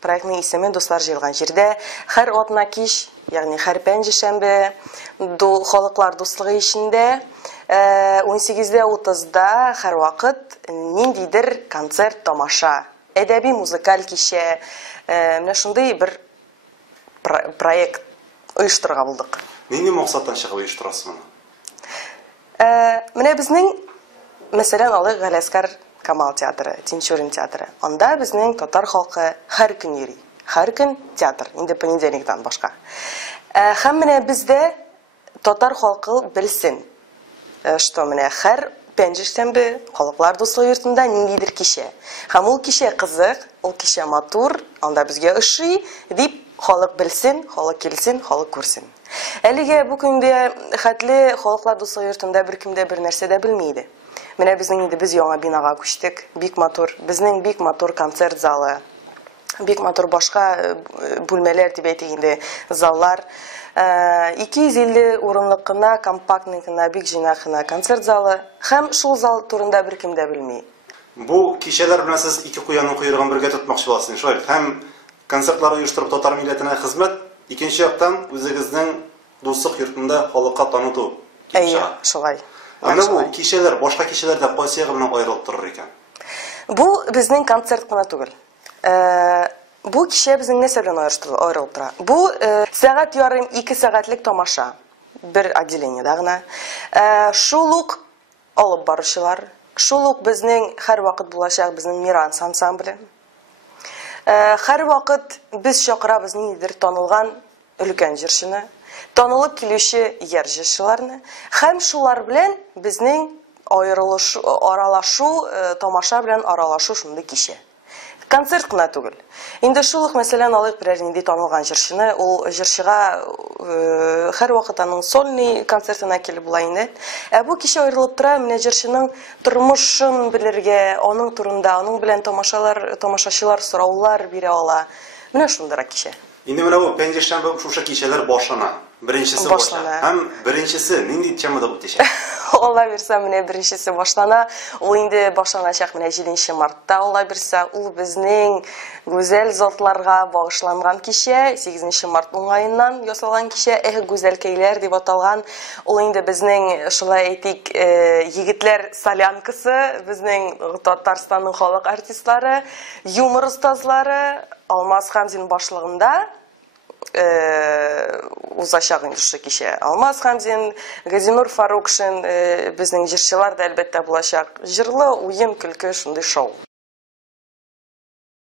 Проектның исеме «Дуслар җыелган җирдә» һәр атна кич, ягъни һәр пәнҗешәмбе халыклар дуслыгы ишендә 18:30-да һәр вакыт ниндидер концерт, тамаша, әдәби музыкаль кичә, менә шундый бер проект оештырырга булдык. Нинди максаттан чыгып оештырасыз моны? Менә безнең, мәсәлән, алык Галәскәр Камал театры, Тинчурин театры. Анда безнең татар халкы һәр көн йөри. Һәр көн театр, инде понедельниктан башка. Һәм менә бездә татар халкы белсен, что менә һәр пәнҗешәмбе халыклар дуслыгы йортында ниндидер кичә. Һәм ул кичә кызык, ул кичә матур, анда безгә ошый дип халык белсен, халык килсен, халык күрсен. Әлегә бу көндә хәтле халыклар дуслыгы йортында беркем дә бер нәрсә дә белми иде. Менә безнең инде без яңа бинага күчтек, бик матур, безнең бик матур концерт залы, бик матур башка бүлмәләр дип әйтик инде, заллар, 250 урынлык кына, компактный кына, бик җыйнак кына концерт залы, һәм шул зал турында беркем дә белми. Бу кичәләр белән сез ике куянның койрыгын бергә тотмакчы буласыз, шулай. Һәм концертлар оештырып татар милләтенә хезмәт, икенче яктан үзегезнең дуслык йортында халыкка таныту. Шулай. Аны бу кичәләр, башка кичәләрдә кайсы ягы белән аерылып торыр икән? Бу безнең концерт кына түгел. Бу кичә безнең нәрсә белән аерылып тора? Бу сәгать ярым 2 сәгатьлек тамаша. Бер отделениедә гына. Шул ук алып баручылар, шул ук безнең һәр вакыт булачак безнең Миранс ансамбле. Һәр вакыт біз чакырабыз ниндидер танылган өлкән җырчыны, танылып килүче яр җырчыларны, һәм шулар белән безнең аралашу, тамаша белән аралашу шундый кичә. Концерт кына түгел. Инде шул ук мәсәлән алык берәр нинди танылган җырчыны, ул җырчыга һәр вакыт аның сольный концертына килеп була инде. Бу кичә аерылып тора, менә җырчының тормышын белергә, аның турында, аның белән тамашачылар сораулар бирә ала. Менә шундый кичә. Инде менә бу пәнҗешәмбе шушы кичәләр башлана. Беренчесе башлана. Һәм беренчесе нинди темада үтәчәк? Алла бирсә, менә беренчесе башлана. Ул инде башланачак менә 7 мартта, Алла бирсә, ул безнең гүзәл затларга багышланган кичә, 8 март уңаеннан ясалган кичә, гүзәлкәйләр дип аталган. Ул инде безнең, шулай әйтик, егетләр солянкасы, безнең Татарстанның халык артистлары, юмор остазлары Алмаз Хәмзин башлыгында узачак инде шушы кичә. Алмаз Хәмзин, Газинур Фарукшин, безнең җырчылар да әлбәттә булачак. Җырлы, уен, көлке, шундый шоу.